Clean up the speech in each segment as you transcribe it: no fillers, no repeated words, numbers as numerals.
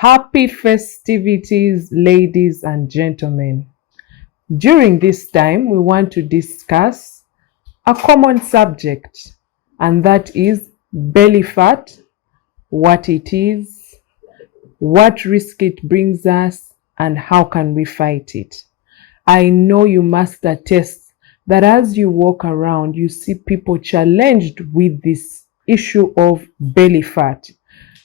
Happy festivities, ladies and gentlemen. During this time, we want to discuss a common subject, and that is belly fat, what it is, what risk it brings us, and how can we fight it. I know you must attest that as you walk around, you see people challenged with this issue of belly fat.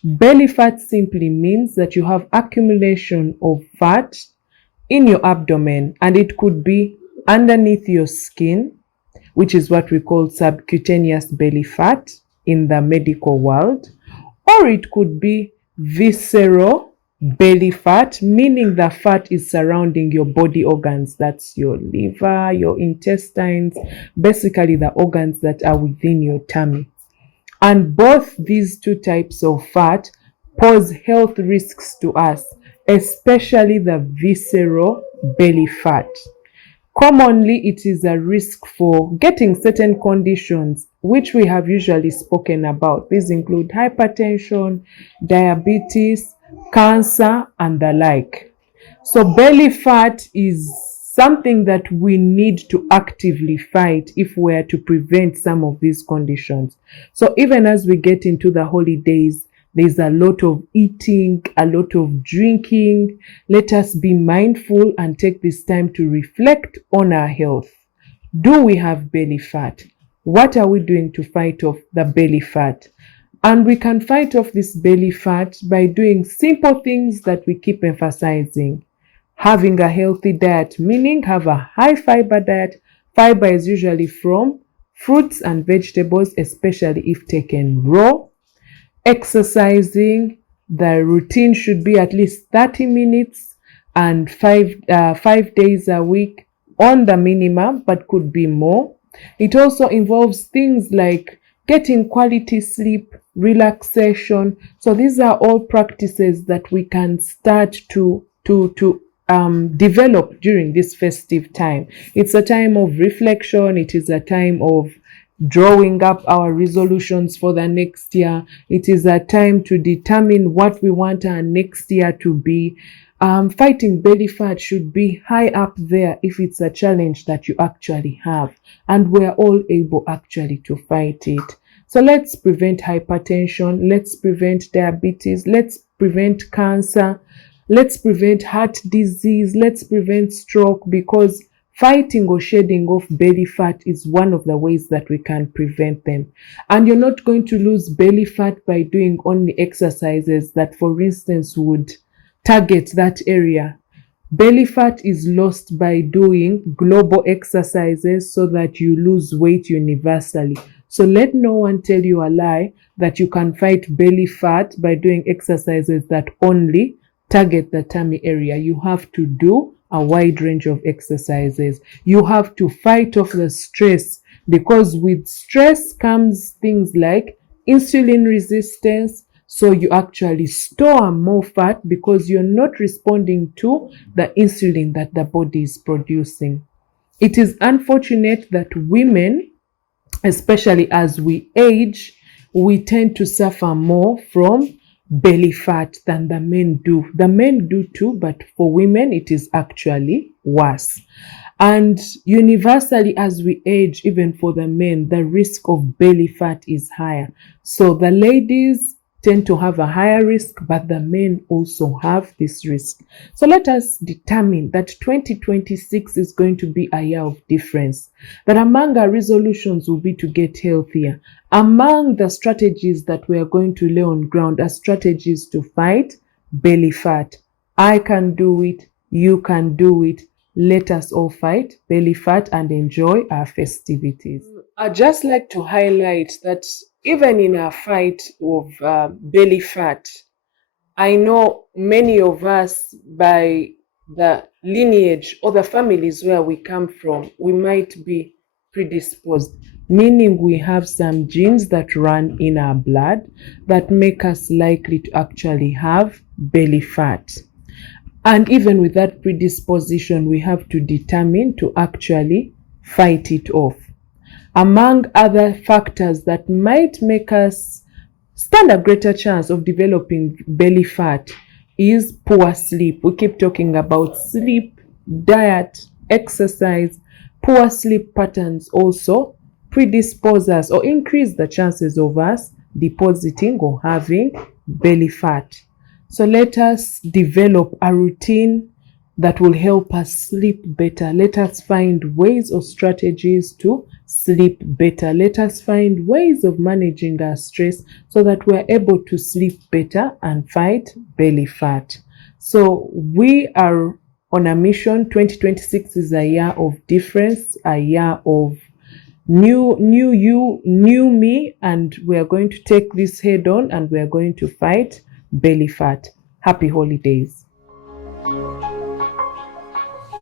Belly fat simply means that you have accumulation of fat in your abdomen, and it could be underneath your skin, which is what we call subcutaneous belly fat in the medical world, or it could be visceral belly fat, meaning the fat is surrounding your body organs. That's your liver, your intestines, basically the organs that are within your tummy. And both these two types of fat pose health risks to us, especially the visceral belly fat. Commonly, it is a risk for getting certain conditions which we have usually spoken about. These include hypertension, diabetes, cancer, and the like. So belly fat is something that we need to actively fight if we're to prevent some of these conditions. So even as we get into the holidays, there's a lot of eating, a lot of drinking. Let us be mindful and take this time to reflect on our health. Do we have belly fat? What are we doing to fight off the belly fat? And we can fight off this belly fat by doing simple things that we keep emphasizing. Having a healthy diet, meaning have a high fiber diet. Fiber is usually from fruits and vegetables, especially if taken raw. Exercising, the routine should be at least 30 minutes and 5 days a week on the minimum, but could be more. It also involves things like getting quality sleep, relaxation. So these are all practices that we can start to develop during this festive time. It's a time of reflection. It is a time of drawing up our resolutions for the next year. It is a time to determine what we want our next year to be. Fighting belly fat should be high up there if it's a challenge that you actually have, and we're all able actually to fight it. So let's prevent hypertension, let's prevent diabetes, let's prevent cancer, let's prevent heart disease, let's prevent stroke, because fighting or shedding off belly fat is one of the ways that we can prevent them. And you're not going to lose belly fat by doing only exercises that, for instance, would target that area. Belly fat is lost by doing global exercises so that you lose weight universally. So let no one tell you a lie that you can fight belly fat by doing exercises that only target the tummy area. You have to do a wide range of exercises. You have to fight off the stress, because with stress comes things like insulin resistance. So you actually store more fat because you're not responding to the insulin that the body is producing. It is unfortunate that women, especially as we age, we tend to suffer more from belly fat than the men do. The men do too, but for women, it is actually worse. And universally, as we age, even for the men, the risk of belly fat is higher. So the ladies tend to have a higher risk, but the men also have this risk. So let us determine that 2026 is going to be a year of difference, that among our resolutions will be to get healthier. Among the strategies that we are going to lay on ground are strategies to fight belly fat. I can do it, you can do it. Let us all fight belly fat and enjoy our festivities. I'd just like to highlight that even in our fight of belly fat, I know many of us, by the lineage or the families where we come from, we might be predisposed, meaning we have some genes that run in our blood that make us likely to actually have belly fat. And even with that predisposition, we have to determine to actually fight it off. Among other factors that might make us stand a greater chance of developing belly fat is poor sleep. We keep talking about sleep, diet, exercise. Poor sleep patterns also predispose us or increase the chances of us depositing or having belly fat. So let us develop a routine that will help us sleep better. Let us find ways or strategies to sleep better. Let us find ways of managing our stress so that we're able to sleep better and fight belly fat. So we are on a mission. 2026 is a year of difference, a year of new you, new me, and we are going to take this head on and we are going to fight belly fat. Happy holidays.